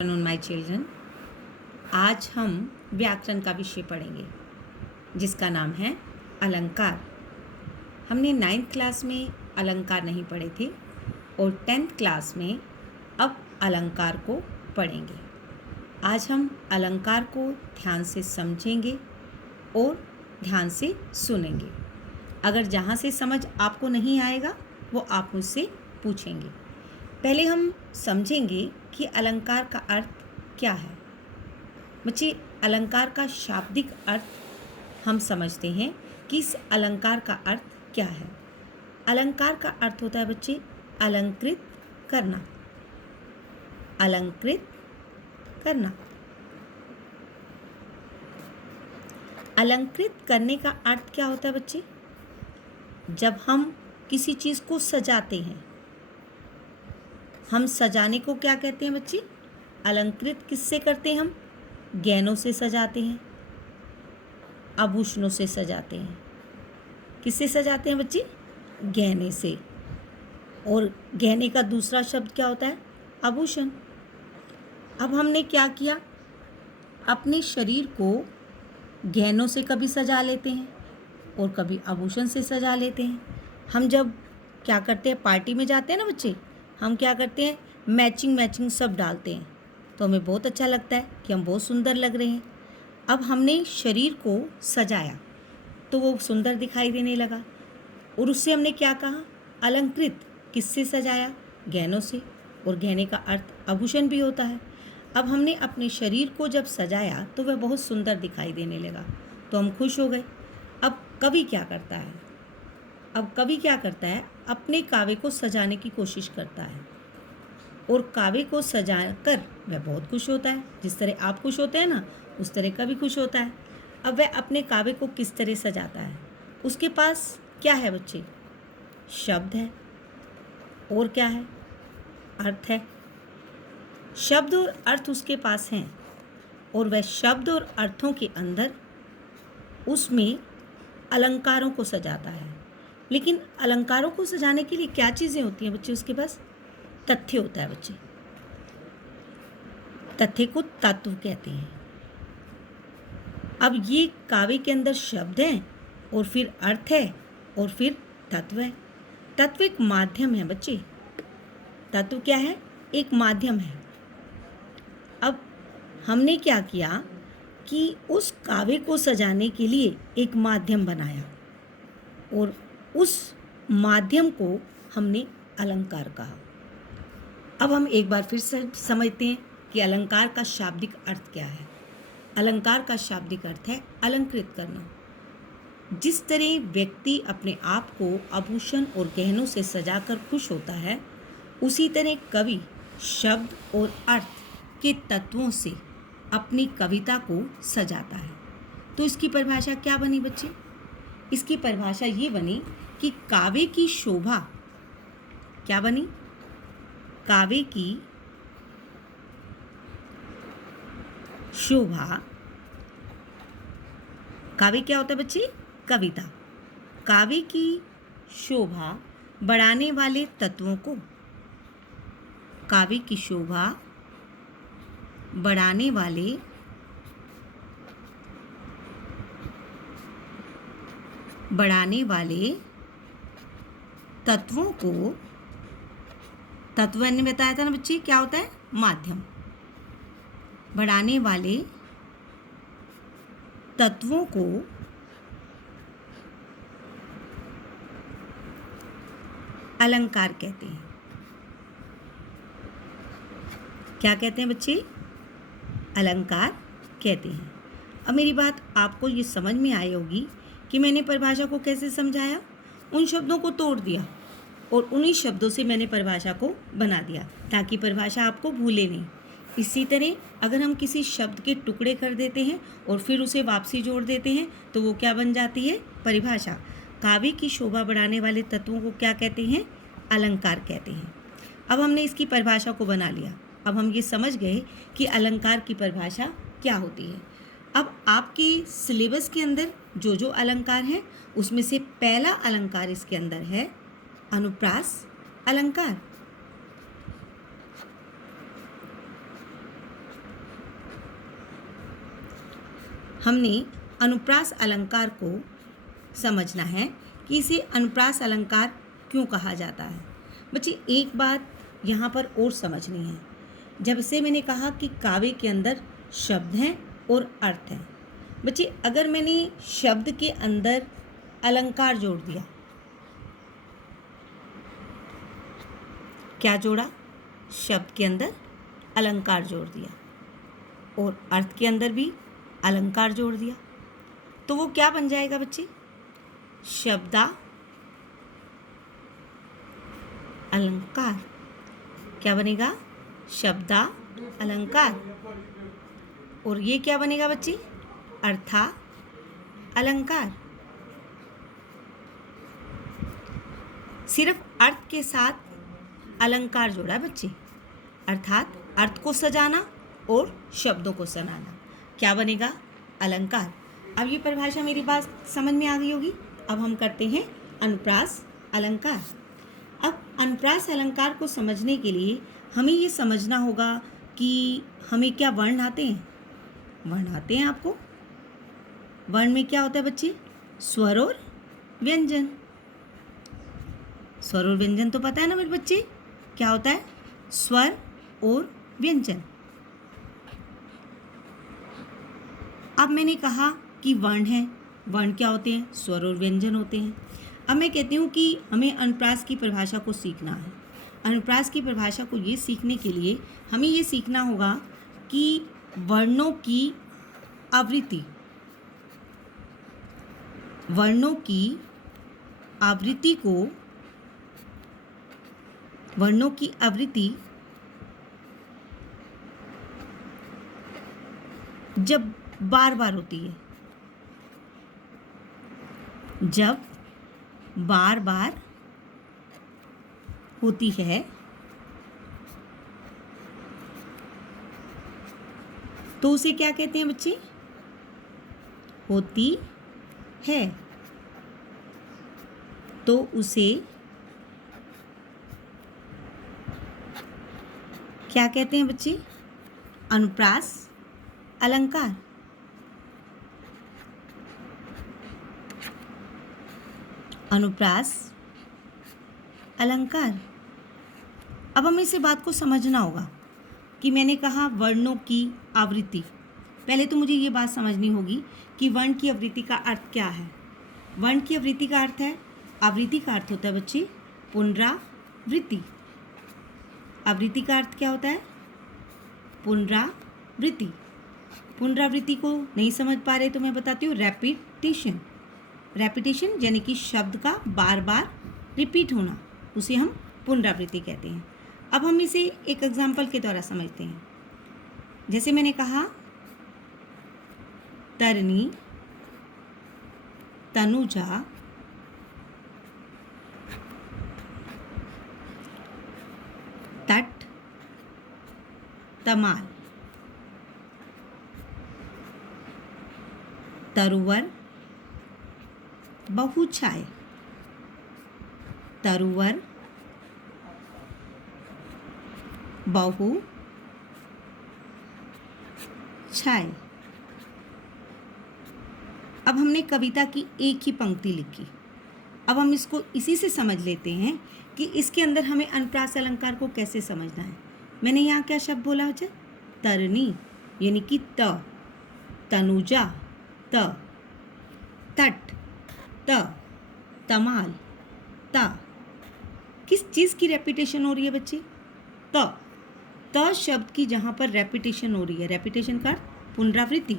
Afternoon my children. आज हम व्याकरण का विषय पढ़ेंगे जिसका नाम है अलंकार। हमने 9th क्लास में अलंकार नहीं पढ़े थे और 10th क्लास में अब अलंकार को पढ़ेंगे। आज हम अलंकार को ध्यान से समझेंगे और ध्यान से सुनेंगे। अगर जहाँ से समझ आपको नहीं आएगा वो आप मुझसे पूछेंगे। पहले हम समझेंगे कि अलंकार का अर्थ क्या है। बच्चे, अलंकार का शाब्दिक अर्थ हम समझते हैं कि इस अलंकार का अर्थ क्या है। अलंकार का अर्थ होता है बच्चे अलंकृत करना। अलंकृत करना। अलंकृत करने का अर्थ क्या होता है बच्चे? जब हम किसी चीज़ को सजाते हैं, हम सजाने को क्या कहते हैं बच्चे? अलंकृत किससे करते हैं हम? गहनों से सजाते हैं, आभूषणों से सजाते हैं। किससे सजाते हैं बच्चे? गहने से। और गहने का दूसरा शब्द क्या होता है? आभूषण। अब हमने क्या किया? अपने शरीर को गहनों से कभी सजा लेते हैं और कभी आभूषण से सजा लेते हैं। हम जब क्या करते हैं, पार्टी में जाते हैं ना बच्चे, हम क्या करते हैं, मैचिंग सब डालते हैं तो हमें बहुत अच्छा लगता है कि हम बहुत सुंदर लग रहे हैं। अब हमने शरीर को सजाया तो वो सुंदर दिखाई देने लगा और उससे हमने क्या कहा? अलंकृत। किससे सजाया? गहनों से। और गहने का अर्थ आभूषण भी होता है। अब हमने अपने शरीर को जब सजाया तो वह बहुत सुंदर दिखाई देने लगा तो हम खुश हो गए। अब कवि क्या करता है? अपने काव्य को सजाने की कोशिश करता है और काव्य को सजाकर वह बहुत खुश होता है। जिस तरह आप खुश होते हैं ना, उस तरह कवि खुश होता है। अब वह अपने काव्य को किस तरह सजाता है? उसके पास क्या है बच्चे? शब्द है। और क्या है? अर्थ है। शब्द और अर्थ उसके पास हैं और वह शब्द और अर्थों के अंदर उसमें अलंकारों को सजाता है। लेकिन अलंकारों को सजाने के लिए क्या चीज़ें होती हैं बच्चे? उसके पास तथ्य होता है बच्चे। तथ्य को तत्व कहते हैं। अब ये काव्य के अंदर शब्द हैं और फिर अर्थ है और फिर तत्व है। तत्व एक माध्यम है बच्चे। तत्व क्या है? एक माध्यम है। अब हमने क्या किया कि उस काव्य को सजाने के लिए एक माध्यम बनाया और उस माध्यम को हमने अलंकार कहा। अब हम एक बार फिर से समझते हैं कि अलंकार का शाब्दिक अर्थ क्या है। अलंकार का शाब्दिक अर्थ है अलंकृत करना। जिस तरह व्यक्ति अपने आप को आभूषण और गहनों से सजाकर खुश होता है, उसी तरह कवि शब्द और अर्थ के तत्वों से अपनी कविता को सजाता है। तो इसकी परिभाषा क्या बनी बच्चे? इसकी परिभाषा ये बनी कि काव्य की शोभा क्या बनी? काव्य की शोभा। काव्य क्या होता है बच्चे? कविता। काव्य की शोभा बढ़ाने वाले तत्वों को, काव्य की शोभा बढ़ाने वाले तत्वों को, तत्व ने बताया था ना बच्चे क्या होता है? माध्यम। बढ़ाने वाले तत्वों को अलंकार कहते हैं। क्या कहते हैं बच्चे? अलंकार कहते हैं। अब मेरी बात आपको ये समझ में आई होगी कि मैंने परिभाषा को कैसे समझाया। उन शब्दों को तोड़ दिया और उन्हीं शब्दों से मैंने परिभाषा को बना दिया ताकि परिभाषा आपको भूले नहीं। इसी तरह अगर हम किसी शब्द के टुकड़े कर देते हैं और फिर उसे वापसी जोड़ देते हैं तो वो क्या बन जाती है? परिभाषा। काव्य की शोभा बढ़ाने वाले तत्वों को क्या कहते हैं? अलंकार कहते हैं। अब हमने इसकी परिभाषा को बना लिया। अब हम ये समझ गए कि अलंकार की परिभाषा क्या होती है। अब आपकी सिलेबस के अंदर जो जो अलंकार हैं उसमें से पहला अलंकार इसके अंदर है अनुप्रास अलंकार। हमने अनुप्रास अलंकार को समझना है कि इसे अनुप्रास अलंकार क्यों कहा जाता है। बच्चे एक बात यहाँ पर और समझनी है। जब से मैंने कहा कि काव्य के अंदर शब्द हैं और अर्थ हैं। बच्चे अगर मैंने शब्द के अंदर अलंकार जोड़ दिया, क्या जोड़ा? शब्द के अंदर अलंकार जोड़ दिया और अर्थ के अंदर भी अलंकार जोड़ दिया, तो वो क्या बन जाएगा बच्चे? शब्दा अलंकार। क्या बनेगा? शब्दा अलंकार। और ये क्या बनेगा बच्चे? अर्था अलंकार। सिर्फ अर्थ के साथ अलंकार जोड़ा है बच्चे, अर्थात अर्थ को सजाना और शब्दों को सनाना। क्या बनेगा? अलंकार। अब ये परिभाषा मेरी बात समझ में आ गई होगी। अब हम करते हैं अनुप्रास अलंकार। अब अनुप्रास अलंकार को समझने के लिए हमें ये समझना होगा कि हमें क्या वर्ण आते हैं। वर्ण आते हैं आपको। वर्ण में क्या होता है बच्चे? स्वर और व्यंजन। स्वर और व्यंजन तो पता है ना मेरे बच्चे, क्या होता है? स्वर और व्यंजन। अब मैंने कहा कि वर्ण है। वर्ण क्या होते हैं? स्वर और व्यंजन होते हैं। अब मैं कहती हूँ कि हमें अनुप्रास की परिभाषा को सीखना है। अनुप्रास की परिभाषा को ये सीखने के लिए हमें ये सीखना होगा कि वर्णों की आवृत्ति, वर्णों की आवृत्ति को, वर्णों की आवृत्ति जब बार बार होती है, जब बार बार होती है, तो उसे क्या कहते हैं बच्चे? होती है। तो उसे क्या कहते हैं बच्चे? अनुप्रास अलंकार। अनुप्रास अलंकार। अब हमें इसे बात को समझना होगा कि मैंने कहा वर्णों की आवृत्ति। पहले तो मुझे ये बात समझनी होगी कि वर्ण की आवृत्ति का अर्थ क्या है। वर्ण की आवृत्ति का अर्थ है, आवृत्ति का अर्थ होता है बच्चे पुनरावृत्ति। आवृत्ति का अर्थ क्या होता है? पुनरावृत्ति। पुनरावृत्ति को नहीं समझ पा रहे तो मैं बताती हूँ, रेपिटेशन। रेपिटेशन यानी कि शब्द का बार बार रिपीट होना, उसे हम पुनरावृत्ति कहते हैं। अब हम इसे एक एग्जाम्पल के द्वारा समझते हैं। जैसे मैंने कहा तरनी, तनुजा, तट, तमाल, तरुवर, बहुछाय, तरुवर, बहु छाय। अब हमने कविता की एक ही पंक्ति लिखी। अब हम इसको इसी से समझ लेते हैं कि इसके अंदर हमें अनुप्रास अलंकार को कैसे समझना है। मैंने यहाँ क्या शब्द बोला बच्चा? तरनी यानी कि त, तनुजा त, तट त, तमाल ता। किस चीज़ की रेपिटेशन हो रही है बच्चे? त शब्द की जहाँ पर रेपिटेशन हो रही है। रेपिटेशन का पुनरावृत्ति,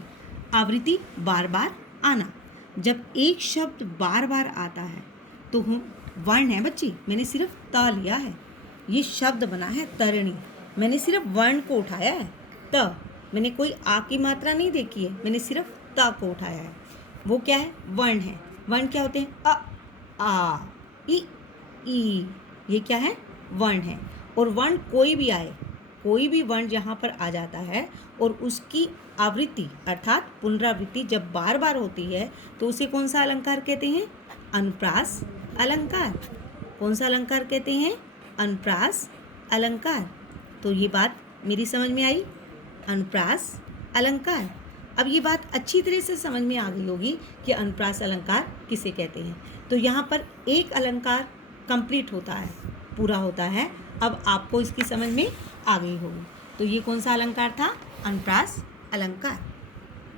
आवृत्ति बार बार आना। जब एक शब्द बार बार आता है तो वर्ण है बच्ची, मैंने सिर्फ त लिया है। ये शब्द बना है तरणी, मैंने सिर्फ वर्ण को उठाया है। त, मैंने कोई आ की मात्रा नहीं देखी है, मैंने सिर्फ त को उठाया है। वो क्या है? वर्ण है। वर्ण क्या होते हैं? अ, आ, ई, ई। ये क्या है? वर्ण है। और वर्ण कोई भी आए, कोई भी वर्ण जहाँ पर आ जाता है और उसकी आवृत्ति अर्थात पुनरावृत्ति जब बार बार होती है तो उसे कौन सा अलंकार कहते हैं? अनुप्रास अलंकार। कौन सा अलंकार कहते हैं? अनुप्रास अलंकार। तो ये बात मेरी समझ में आई, अनुप्रास अलंकार। अब ये बात अच्छी तरह से समझ में आ गई होगी कि अनुप्रास अलंकार किसे कहते हैं। तो यहाँ पर एक अलंकार कंप्लीट होता है, पूरा होता है। अब आपको इसकी समझ में आ गई होगी। तो ये कौन सा अलंकार था? अनुप्रास अलंकार।